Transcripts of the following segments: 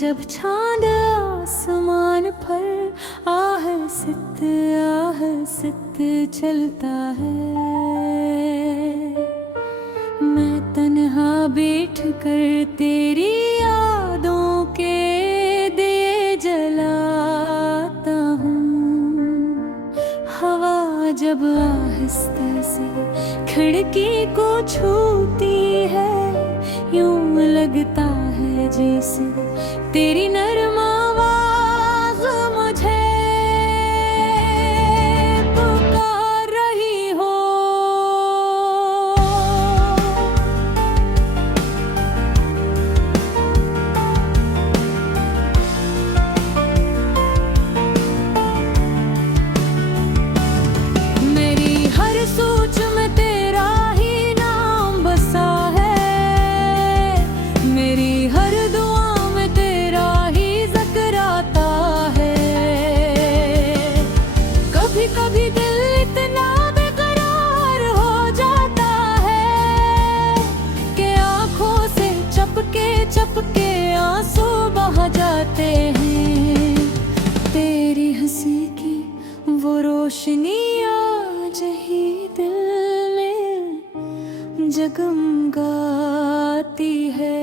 जब चांद आसमान पर आहस्ते आहस्ते चलता है, मैं तन्हा बैठ कर तेरी यादों के दिए जलाता हूँ। हवा जब आहिस्ते से खिड़की को छूती है, यूं लगता है जैसे तेरी नरम आवाज मुझे पुकार रही हो। मेरी हर सोच में तेरा ही नाम बसा है, मेरी हर दुआ में तेरा ही जिक्र आता है। कभी कभी दिल इतना बेकरार हो जाता है कि आंखों से चपके चपके आंसू बह जाते हैं। तेरी हंसी की वो रोशनी आज ही दिल में जगमगाती है।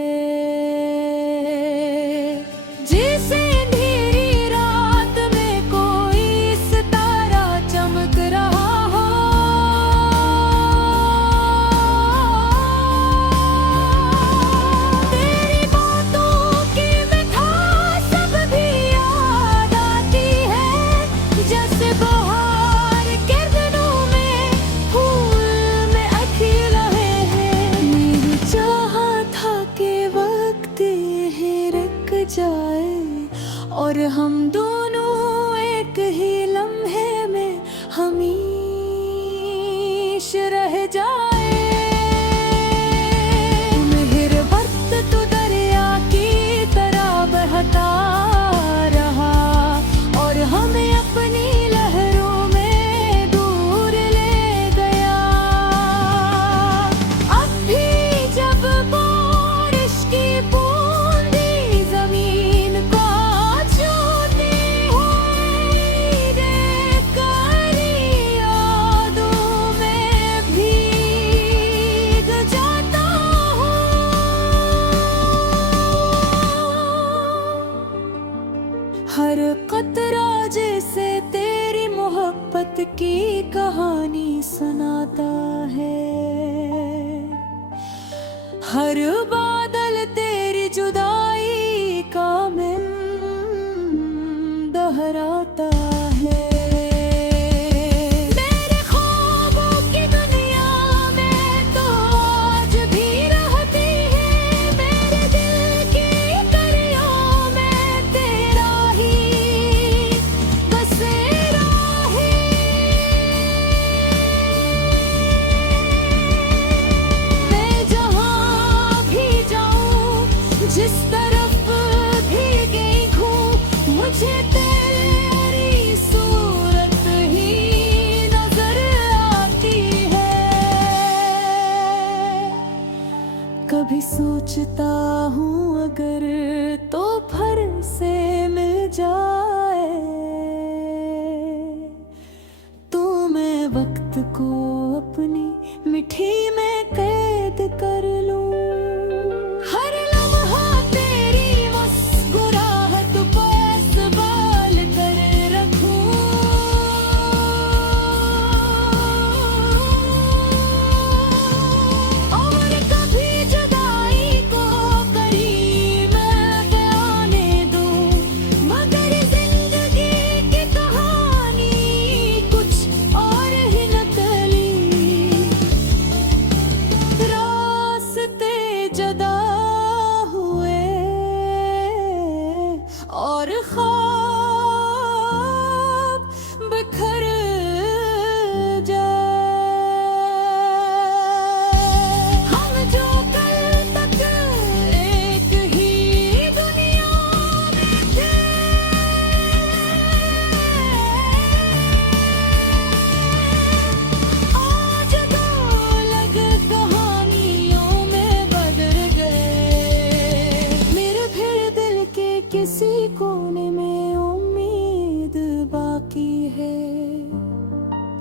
जैसे अंधेरी रात में कोई सितारा चमक रहा हो, तेरी बातों की मिठास सब भी याद आती है। जैसे बहार के दिनों में फूल में खिल रहे हैं। मेरी चाहा था कि वक्त यहीं रुक जाए और हम दोनों एक ही लम्हे में हमीश रह जाए। मेहर वक्त तो दरिया की तरह बहता रहा और हमें अपनी लहरों में दूर ले गया। अब भी जब बारिश की बूंदें जमीन को छूती है, देखकर यादों में भीग जाता हूँ। हर कतरा जैसे तेरी मोहब्बत की कहानी सुनाता है, हर बादल तेरी जुदाई का मैं दोहराता है। मेरे ख्वाबों की दुनिया में तो आज भी रहती है, मेरे दिल की कलियों में तेरा ही बसेरा है। मैं जहाँ भी जाऊँ, जिस तरफ भी गई हूँ, मुझे तेरी सूरत ही नजर आती है। कभी सोचता हूँ अगर तो फिर से मिल जाए तो मैं वक्त को अपनी मिठी में कैद कर लूं। हर लम्हा तेरी मुस्कुराहट को संभाल कर रखूं और कभी जुदाई को करीब मैं आने दूं। होती है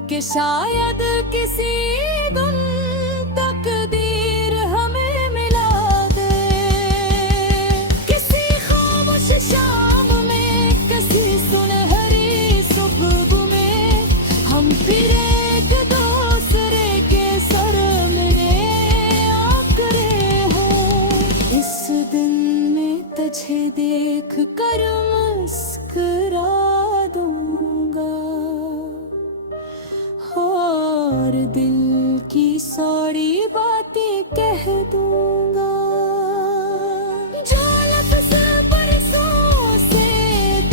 कि शायद किसी दिन तकदीर हमें मिला दे, किसी खामोश शाम में, किसी सुनहरी सुबह में हम फिर एक दूसरे के सामने आकरे हों। इस दिन में तुझे देख कर मुस्कुरा दूंगा और दिल की सारी बातें कह दूंगा। जो लफ्ज़ बरसों से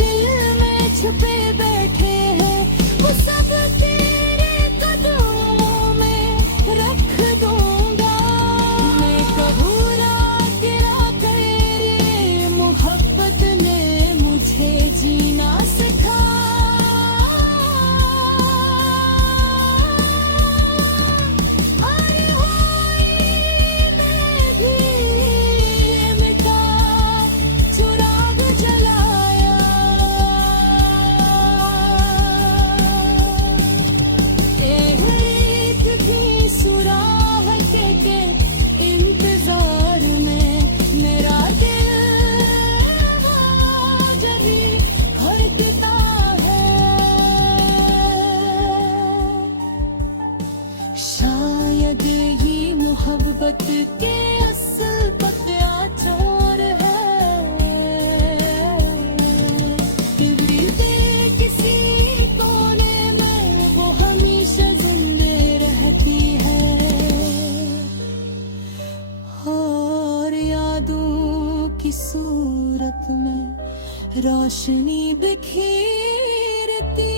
दिल में छुपे बैठे हैं वो सब तेरे कदमों में रख दूंगा। मैं कहूँ ना गिरा तेरी मोहब्बत ने मुझे जीना सिखा। शायद ये मोहब्बत के असल पतिया चोर है कि किसी कोने में वो हमेशा जिंदे रहती है और यादों की सूरत में रोशनी बिखेरती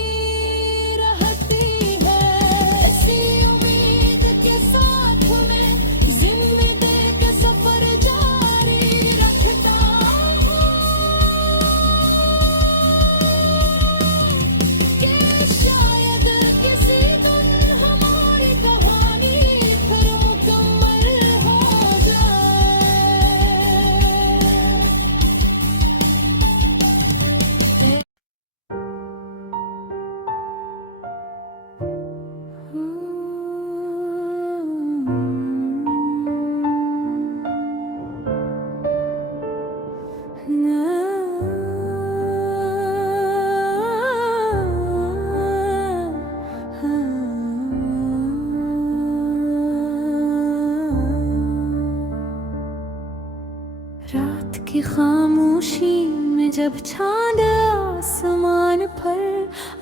रात की खामोशी में जब चांद आसमान पर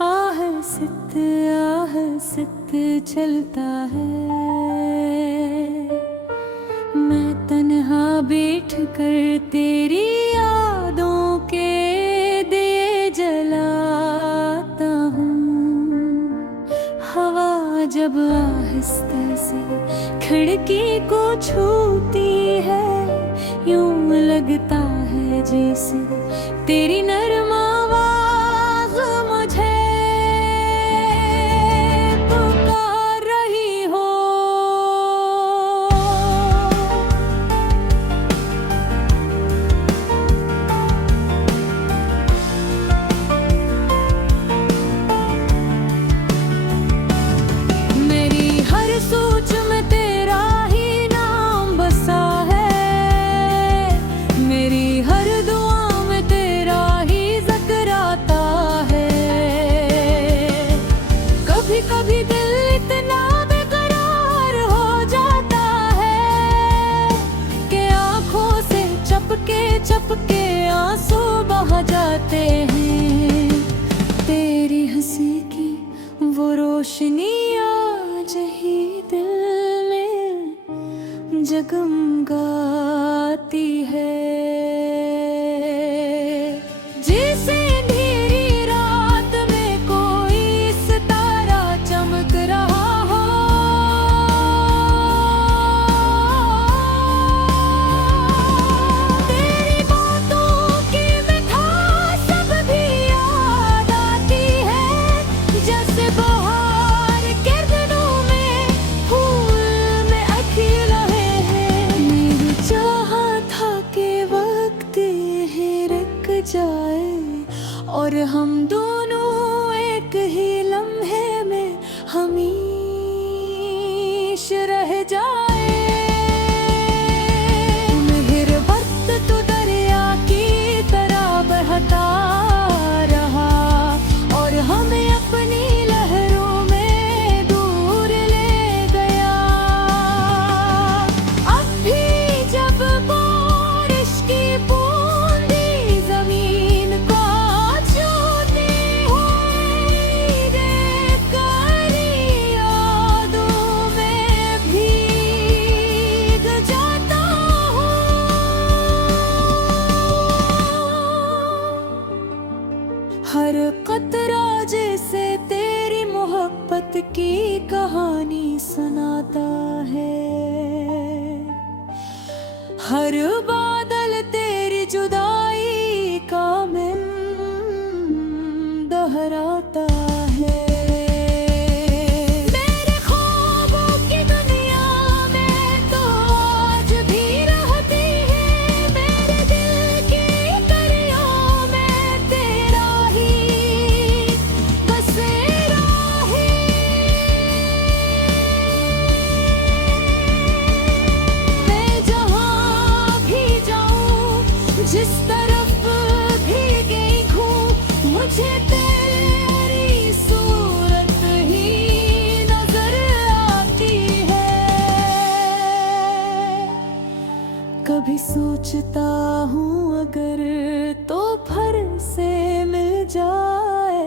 आहस्ते चलता है, मैं तन्हा बैठ कर तेरी यादों के दिए जलाता हूँ। हवा जब आहिस्ते से खिड़की को छूती है यूं लगता है जैसे तेरी नरम आवाज़ मुझे पुकार रही हो। मेरी हर सोच में तेरा ही नाम बसा है, मेरी हर दुआ में तेरा ही ज़िक्र आता है। कभी कभी दिल इतना बेकरार हो जाता है कि आँखों से चपके आंसू बह जाते हैं। तेरी हंसी की वो रोशनी आज ही दिल में जगमगाती है। जैसे अंधेरी रात में कोई सितारा चमक रहा हो, तेरी बातों की मिठास अब भी याद आती है। जैसे बहार के दिनों में फूल में अखिल रहे हैं। मेरी चाहा था कि वक्त ही रुक जाए और हम दोनों एक हर कतरा जैसे तेरी मोहब्बत की कहानी सुनाता है, हर बादल तेरी जुदाई का मैं दोहराता है। मेरे ख्वाबों की दुनिया में तो आज भी रहती है, मेरे दिल की कलियों में तेरा ही बसेरा है। मैं जहाँ भी जाऊँ, जिस तरफ भी गई हूँ, मुझे तेरी सूरत ही नजर आती है। कभी सोचता हूँ अगर तो फिर से मिल जाए,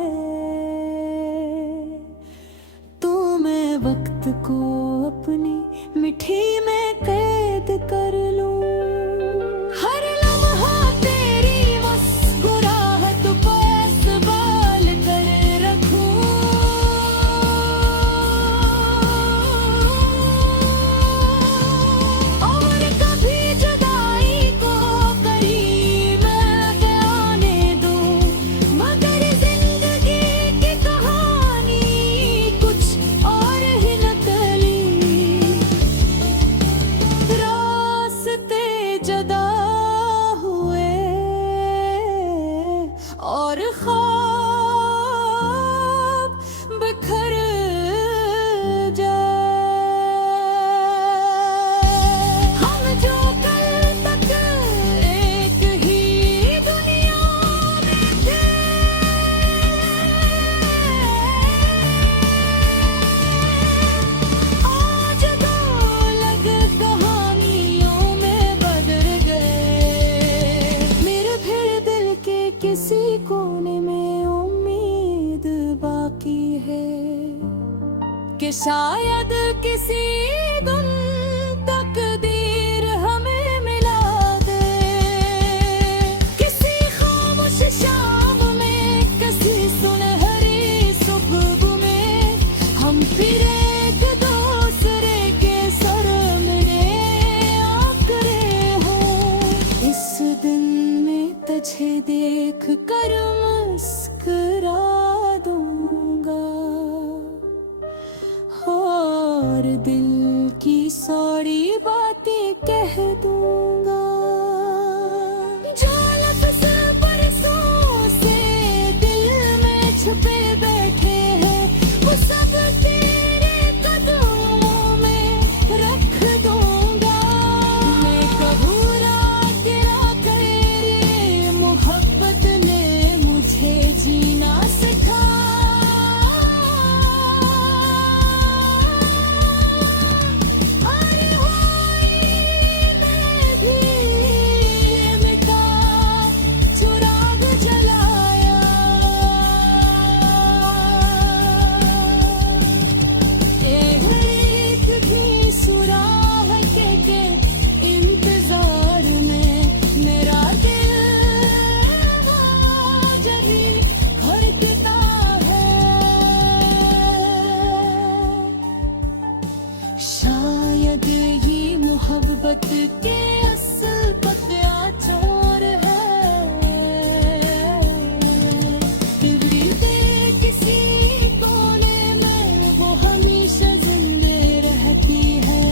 तो मैं वक्त को अपनी मिठी में कैद कर लूं। हर लम्हा तेरी मुस्कुराहट को संभाल कर रखूं, और कभी जुदाई को करीब मैं आने दूं। मगर जिंदगी की कहानी कुछ और ही नकली, रास्ते जुदा हुए और ख्वाब बिखर जाए। हम जो कल तक एक ही दुनिया में थे, आज दो अलग कहानियों में बदल गए। मेरे फिर दिल के किसी कोने में उम्मीद बाकी है कि शायद किसी दिन तकदीर हमें मिला दे। किसी खामोश शाम में, किसी सुनहरी सुबह में, हम फिर एक दूसरे के सामने आकरे हों। इस दिन में तुझे देख कर मुस्कुरा दूंगा, और दिल की सारी बातें कह दूंगा। जो लफ्ज़ बरसों से दिल में छुपे बैठे हैं, वो सब तेरे कदमों में रख दूंगा। मैं कबूरा गिरा तेरे मोहब्बत ने मुझे जीना सिखा। अरे हुई मैं भी मिटा, चुराग जलाया। एक भी सुराह के इंतजार में मेरा दिल आज भी धड़कता है। शायद ये मोहब्बत के असल पत्याचोर है, दिल के किसी कोने में वो हमेशा जिंदे रहती है,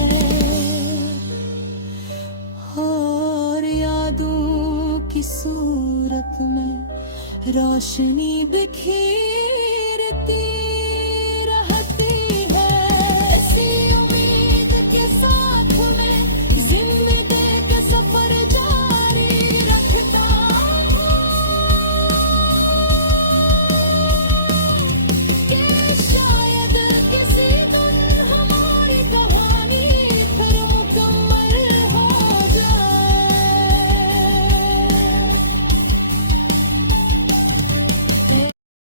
और यादों की सूरत में रोशनी बिखेरती